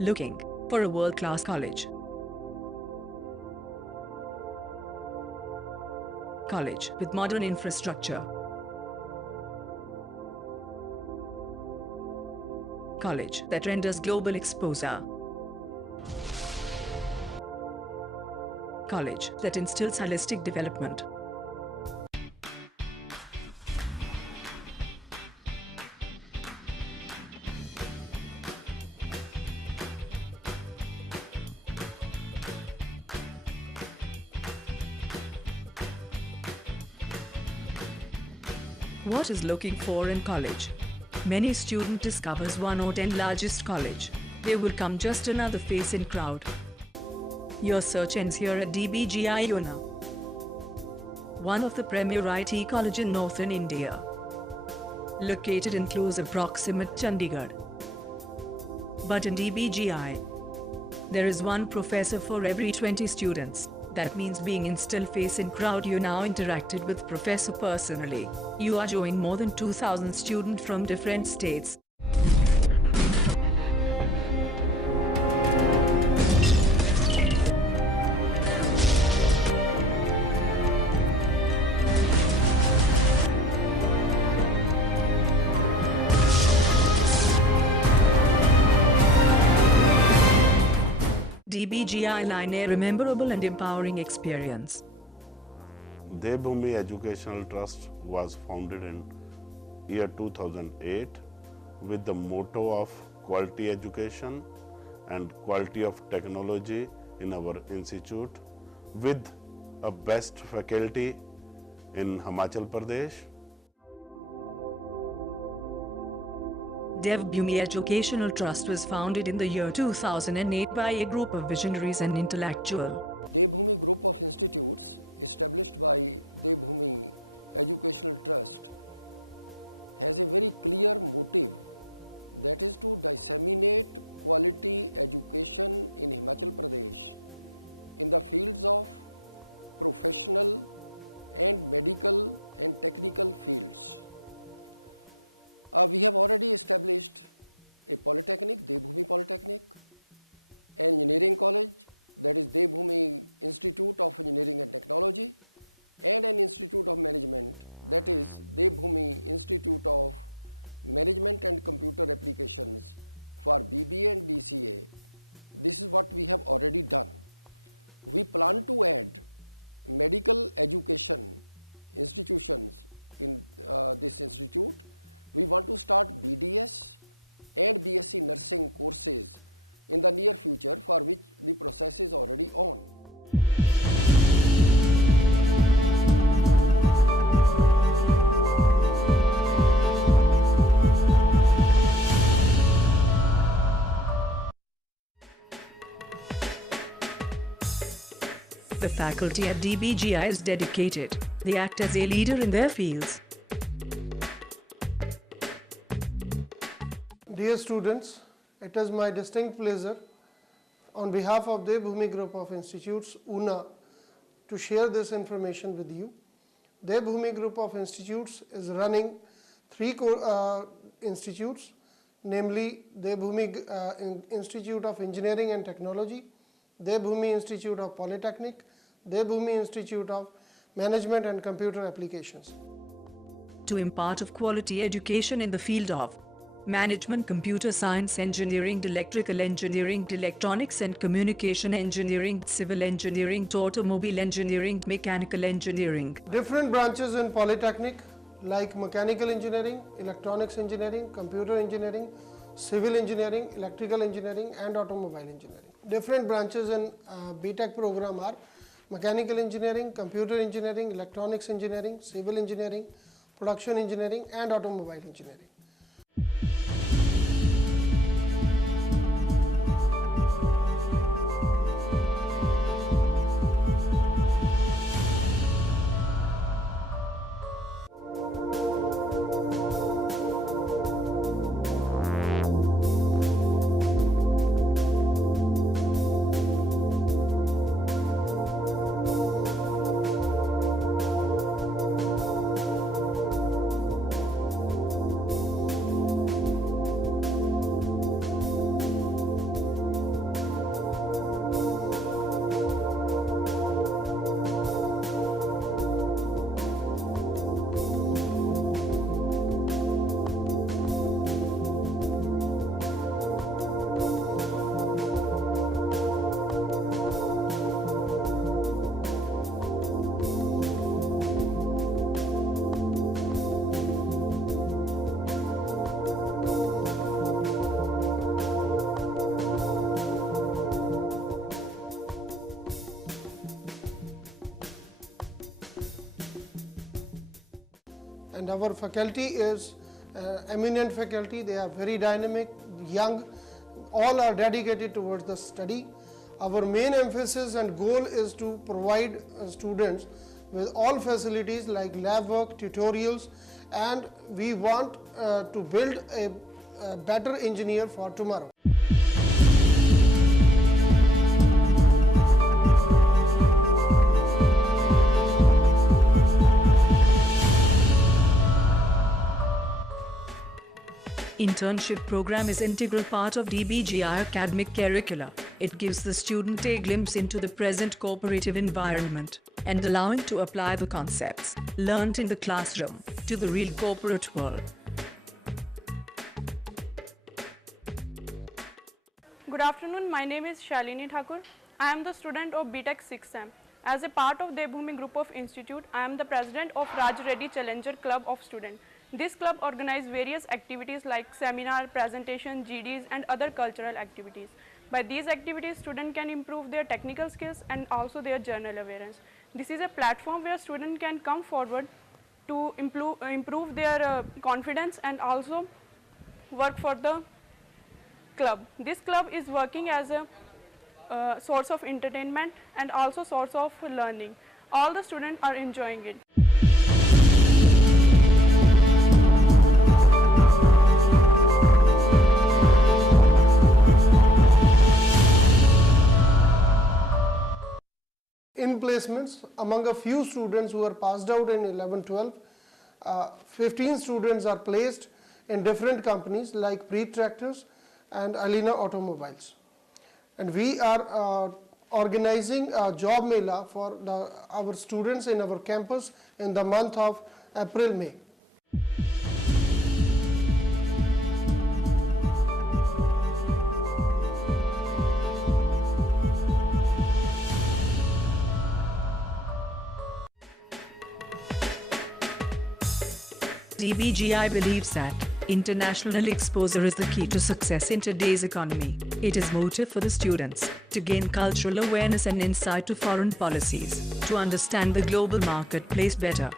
Looking for a world-class college. College with modern infrastructure. College that renders global exposure. College that instills holistic development. What is looking for in college? Many student discovers 1 or 10 largest college. They will come just another face in crowd. Your search ends here at DBGI Una, one of the premier IT college in northern India, located in close proximate Chandigarh. But in DBGI, there is one professor for every 20 students. That means being in still face in crowd, you now interacted with professor personally. You are joining more than 2,000 students from different states. DBGI Line, a memorable and empowering experience. Devbhoomi Educational Trust was founded in year 2008 with the motto of quality education and quality of technology in our institute, with a best faculty in Himachal Pradesh. Devbhoomi Educational Trust was founded in the year 2008 by a group of visionaries and intellectuals. Devbhoomi Group of Institutes, established by Devbhoomi Educational Trust, has a very clear motive, that is to disseminate quality education in Himachal Pradesh in the fields of professional and medical and technical fields. We have already established a polytechnic, Devbhoomi Polytechnic, an engineering college, that is Devbhoomi Institute of Engineering and Technology, and an institute of management, that is Devbhoomi Institute of Management and Computer Applications for BBA and BCA. This is what we have already done. We plan to add medical education institutions in this institute. We want to start BDS and BSc nursing courses in the near future, for which the process is already on. The faculty at DBGI is dedicated. They act as a leader in their fields. Dear students, it is my distinct pleasure on behalf of Devbhoomi Group of Institutes, UNA, to share this information with you. Devbhoomi Group of Institutes is running 3 institutes, namely Devbhoomi Institute of Engineering and Technology, Devbhoomi Institute of Polytechnic, Devbhoomi Institute of Management and Computer Applications. To impart of quality education in the field of management, computer science, engineering, electrical engineering, electronics and communication engineering, civil engineering, automobile engineering, mechanical engineering. Different branches in Polytechnic like mechanical engineering, electronics engineering, computer engineering, civil engineering, electrical engineering and automobile engineering. Different branches in BTech program are mechanical engineering, computer engineering, electronics engineering, civil engineering, production engineering and automobile engineering. and our faculty is eminent faculty. They are very dynamic, young, all are dedicated towards the study. Our main emphasis and goal is to provide students with all facilities like lab work, tutorials, and we want to build a better engineer for tomorrow. Internship program is integral part of DBGI academic curricula. It gives the student a glimpse into the present cooperative environment and allowing to apply the concepts learnt in the classroom to the real corporate world. Good afternoon, my name is Shalini Thakur. I am the student of BTech 6th SEM. As a part of Devbhoomi Group of Institute, I am the president of Raj Reddy Challenger Club of Students. This club organizes various activities like seminar, presentation, GDs and other cultural activities. By these activities, students can improve their technical skills and also their journal awareness. This is a platform where students can come forward to improve their confidence and also work for the club. This club is working as a source of entertainment and also source of learning. All the students are enjoying it. In placements, among a few students who are passed out in 11-12, 15 students are placed in different companies like Preet Tractors and Alina Automobiles. And we are organizing a job mela for our students in our campus in the month of April-May. DBGI believes that international exposure is the key to success in today's economy. It is motive for the students to gain cultural awareness and insight to foreign policies, to understand the global marketplace better.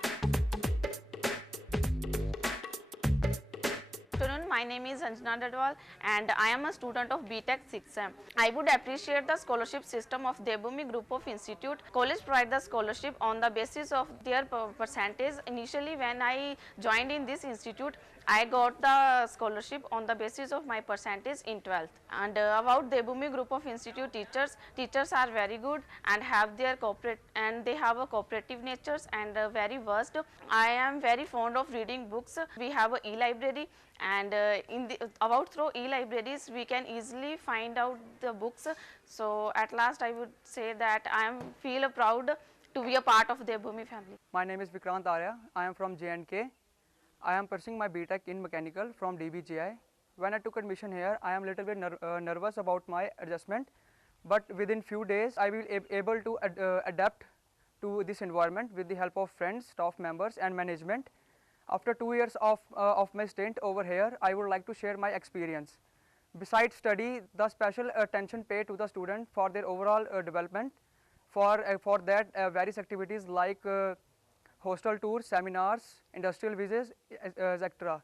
My name is Anjana Dadwal and I am a student of BTech 6th SEM. I would appreciate the scholarship system of Devbhoomi Group of Institute. College provide the scholarship on the basis of their percentage. Initially when I joined in this institute, I got the scholarship on the basis of my percentage in 12th. And about Devbhoomi Group of Institute teachers are very good and have their they have a cooperative natures and very versed. I am very fond of reading books. We have a e-library and through e-libraries we can easily find out the books. So at last I would say that I feel proud to be a part of Devbhoomi family. My name is Vikrant Arya. I am from J&K. I am pursuing my BTech in Mechanical from DBGI. When I took admission here, I am a little bit nervous about my adjustment, but within few days I will be able to adapt to this environment with the help of friends, staff members and management. After 2 years of my stint over here, I would like to share my experience. Besides study, the special attention paid to the student for their overall development. For that, various activities like hostel tours, seminars, industrial visits, etc.,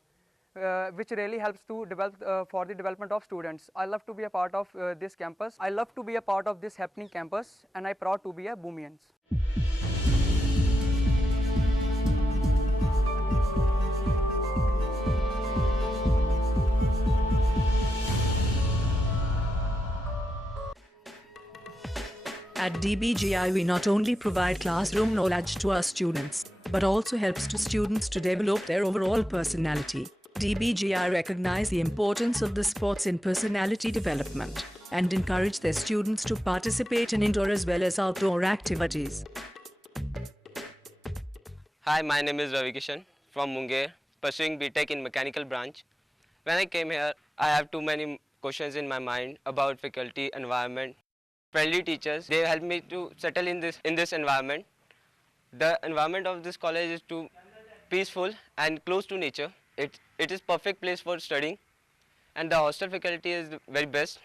which really helps to develop for the development of students. I love to be a part of this campus. I love to be a part of this happening campus, and I'm proud to be a Bhoomians. At DBGI, we not only provide classroom knowledge to our students, but also helps to students to develop their overall personality. DBGI recognize the importance of the sports in personality development and encourage their students to participate in indoor as well as outdoor activities. Hi, my name is Ravi Kishan from Munger, pursuing BTech in Mechanical branch. When I came here, I have too many questions in my mind about faculty, environment, friendly teachers. They helped me to settle in this environment. The environment of this college is too peaceful and close to nature. It is perfect place for studying, and the hostel faculty is the very best.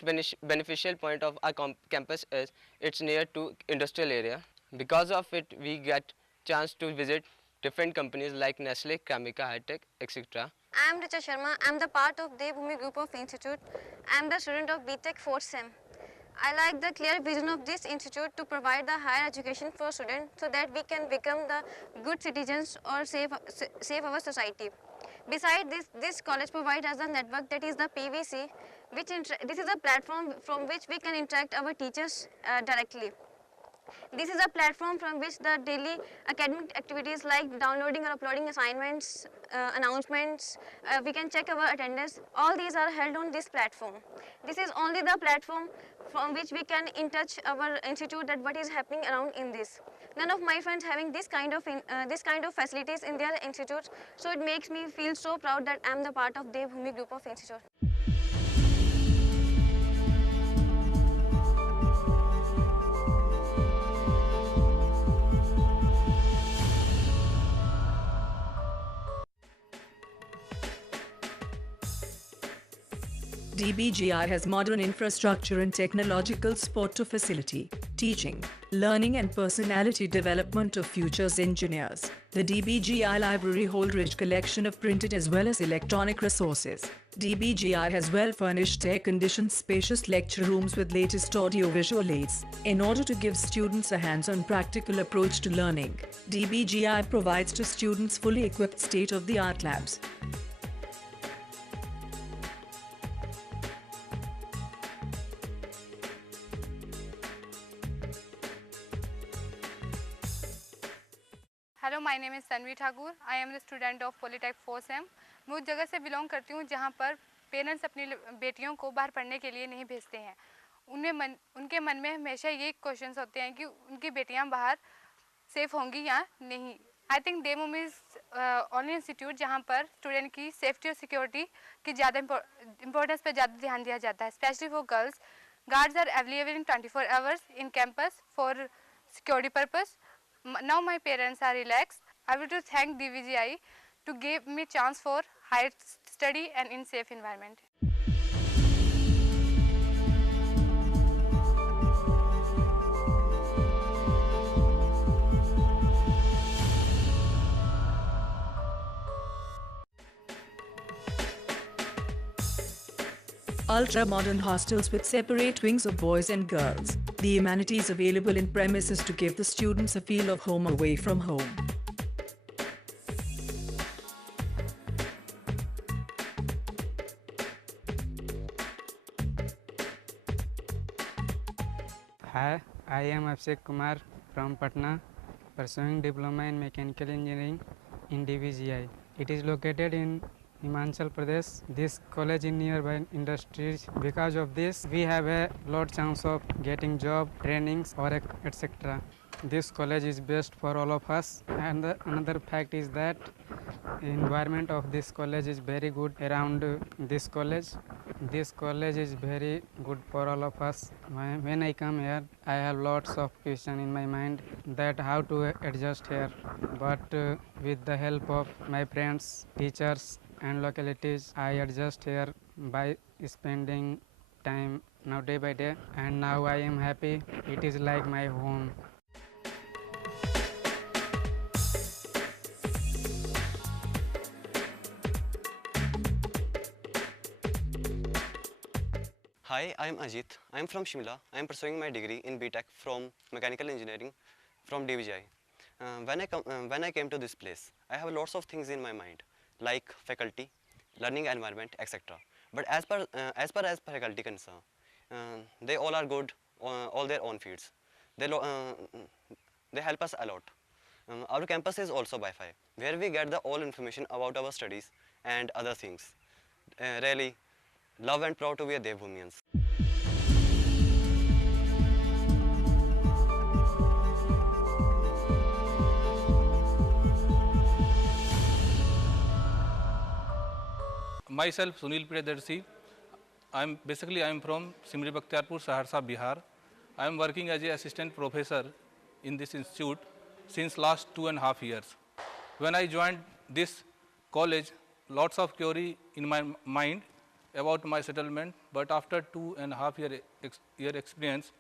Beneficial point of our campus is it's near to industrial area. Because of it, we get chance to visit different companies like Nestle, Kamika, High-Tech, etc. I am Richa Sharma. I am the part of Devbhoomi Group of Institute. I am the student of BTech 4th SEM. I like the clear vision of this institute to provide the higher education for students so that we can become the good citizens or save our society. Besides this college provides us a network, that is the PVC, this is a platform from which we can interact our teachers directly. This is a platform from which the daily academic activities like downloading or uploading assignments, announcements, we can check our attendance, all these are held on this platform. This is only the platform from which we can in touch our institute that what is happening around in this. None of my friends having this kind of facilities in their institutes, so it makes me feel so proud that I am the part of Devbhoomi Group of Institute. DBGI has modern infrastructure and technological support to facilitate teaching, learning and personality development of future's engineers. The DBGI library holds rich collection of printed as well as electronic resources. DBGI has well-furnished air-conditioned spacious lecture rooms with latest audio-visual aids. In order to give students a hands-on practical approach to learning, DBGI provides to students fully equipped state-of-the-art labs. Hello my name is Tanvi Thakur. I am the student of polytech 4th SEM. मैं उस जगह से belong करती हूँ जहाँ पर parents अपनी बेटियों को बाहर पढ़ने के लिए नहीं भेजते हैं. उनके मन में हमेशा ये क्वेश्चंस होते हैं कि उनकी बेटियाँ बाहर सेफ़ होंगी या नहीं. I think Devbhoomi is only institute जहाँ पर स्टूडेंट की सेफ्टी और सिक्योरिटी की ज़्यादा इंपॉर्टेंस पर ज़्यादा ध्यान दिया जाता है, specially for girls. Guards are available in 24 hours in campus for security purpose. Now my parents are relaxed. I would to thank DBGI to give me chance for higher study and in safe environment. Ultra-modern hostels with separate wings of boys and girls. The amenities available in premises to give the students a feel of home away from home. Hi, I am Ajit. I am from Shimla. I am pursuing my degree in BTech from Mechanical Engineering from DBGI. When I came to this place, I have lots of things in my mind, like faculty, learning environment, etc. But as faculty concern, they all are good, all their own fields. They help us a lot. Our campus is also Wi-Fi, where we get the all information about our studies and other things. Really, love and proud to be a Devbhoomians. Myself, Sunil Priyadarshi. I am from Simri Bakhtiarpur, Saharsa, Bihar. I am working as an assistant professor in this institute since last 2.5 years. When I joined this college, lots of query in my mind about my settlement, but after 2.5 year experience,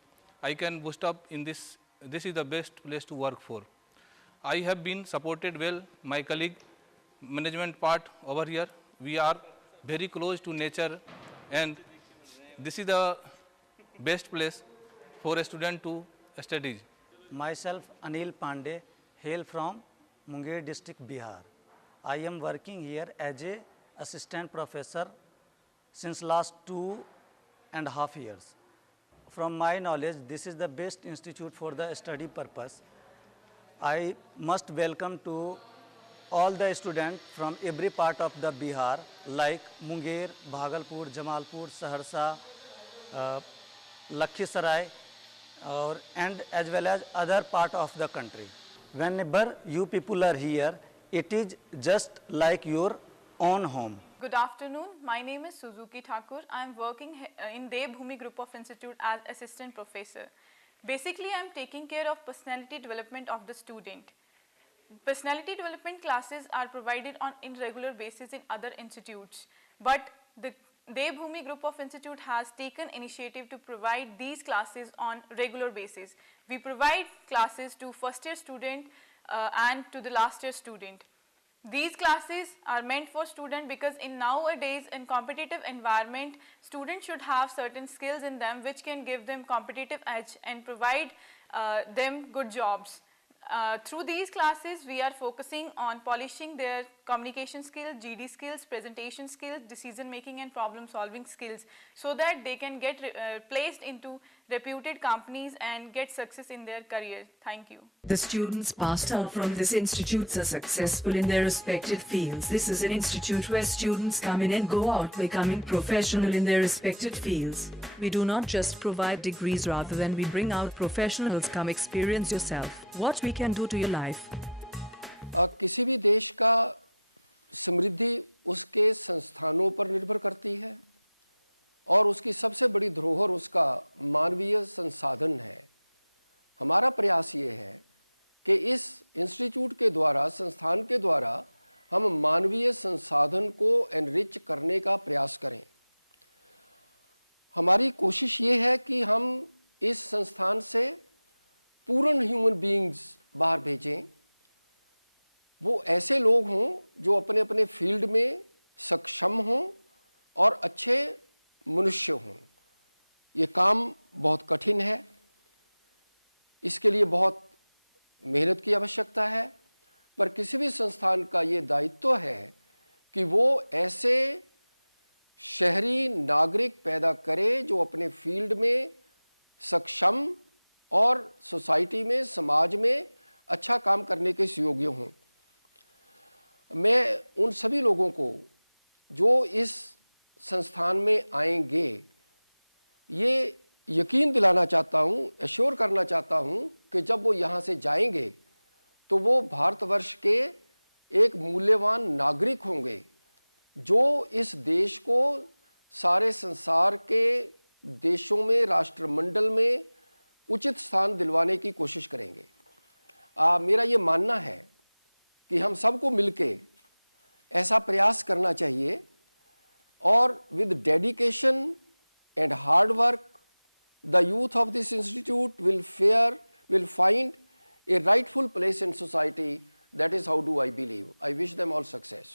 I can boost up in this. This is the best place to work for. I have been supported well. My colleague, management part over here, we are very close to nature, and this is the best place for a student to study. Myself Anil Pandey, hail from Munger district, Bihar. I am working here as a assistant professor since last 2.5 years. From my knowledge, this is the best institute for the study purpose. I must welcome to all the students from every part of the Bihar, like Munger, Bhagalpur, Jamalpur, Saharsa, Lakhisarai, and as well as other part of the country. Whenever you people are here, it is just like your own home. Good afternoon. My name is Suzuki Thakur. I am working in Devbhoomi Group of Institute as assistant professor. Basically, I am taking care of personality development of the student. Personality development classes are provided on irregular basis in other institutes, but the Devbhoomi Group of Institute has taken initiative to provide these classes on regular basis. We provide classes to first year student and to the last year student. These classes are meant for students because in nowadays in competitive environment, students should have certain skills in them which can give them competitive edge and provide them good jobs. Through these classes, we are focusing on polishing their communication skills, GD skills, presentation skills, decision making and problem solving skills, so that they can get placed into reputed companies and get success in their career. Thank you. The students passed out from this institute are successful in their respective fields. This is an institute where students come in and go out becoming professional in their respective fields. We do not just provide degrees, rather than we bring out professionals. Come experience yourself what we can do to your life. किसी भी देश का समृद्धि उसके संस्थानों पर निर्भर करती है और उसकी सबसे बड़ी धरोहर उसका मानवीय संसाधन है। हमारा प्रयास ये है कि इस इंस्टीट्यूट के द्वारा, संस्थान के द्वारा हम मानवीय संसाधन को एनरिच करने का प्रयास करें। हमारी कोशिश ये है कि हम इस संस्थान से पूर्ण ह्यूमन बीइंग्स बाहर भेजें। वो ऐसे लोग हों जो अपने अपने फील्ड में सक्षम हों और अच्छे मनुष्य हों। ये काम बहुत कठिन है, इसके लिए बहुत मेहनत की आवश्यकता है, पर किसी भी संस्थान का ये दायित्व है कि वो ऐसे शहरी नागरिक पैदा करे जो अपने फील्ड में सक्षम और सोसाइटी में, समाज में अच्छा काम करने के योग्य हों। मैं उन सभी लोगों को जो इस संस्थान में आएंगे ये यकीन दिलाना चाहता हूँ, एश्योर करना चाहता हूँ कि जब वो यहाँ से जाएंगे तो वो भारतवर्ष के एक मूल्यवान नागरिक होंगे जो इस देश को सारे संसार के देशों में, राष्ट्रमंडल में उचित स्थान दिलवाने की कोशिश करेंगे। मेरा ये मानना है कि हम सबको मिलके ऐसा प्रयास करना चाहिए और with dedication and hard work the youth of this institute will find a rightful place in society. That is how do I believe. I wish them all success.